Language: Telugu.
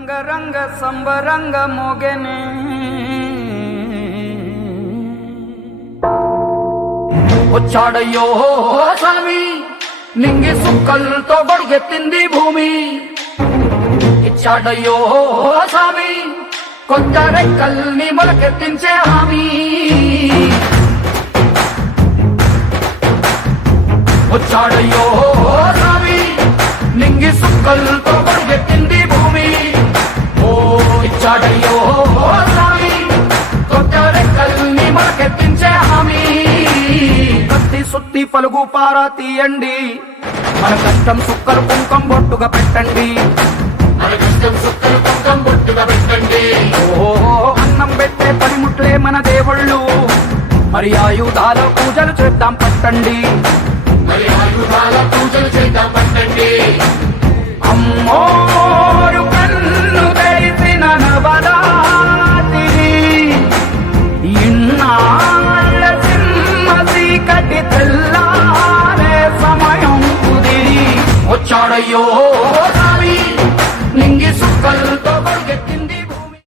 రంగ సంబరంగ మోగెనే వచ్చాడయ్యో స్వామి నింగి సుక్కలతో బడిగెత్తింది భూమి ఇచ్చాడయ్యో స్వామి కొత్త రెక్కల్ని మొలకెత్తించే హామీ వచ్చాడయ్యో స్వామి నింగి సుక్కలతో బడిగెత్తింది భూమి ఓ ఇచ్చాడయ్యో స్వామి కొత్త రెక్కల్ని మొలకెత్తించే హామీ కత్తి సుత్తి పలుగు పారా తీయండి మన కష్టం సుక్కలు కుంకం బొట్టుగా పెట్టండి ఓ అన్నం పెట్టే పనిముట్లే మన దేవుళ్ళు మరి ఆయుధాల పూజలు చేద్దాం పట్టండి అమ్మోరు కన్ను తెరిసిన నవరాత్రి ఇన్నాళ్ళ సింహ చీకటి తెల్లారే సమయం కుదిరి వచ్చాడయ్యో స్వామి నింగి సుక్కలతో పరిగెత్తింది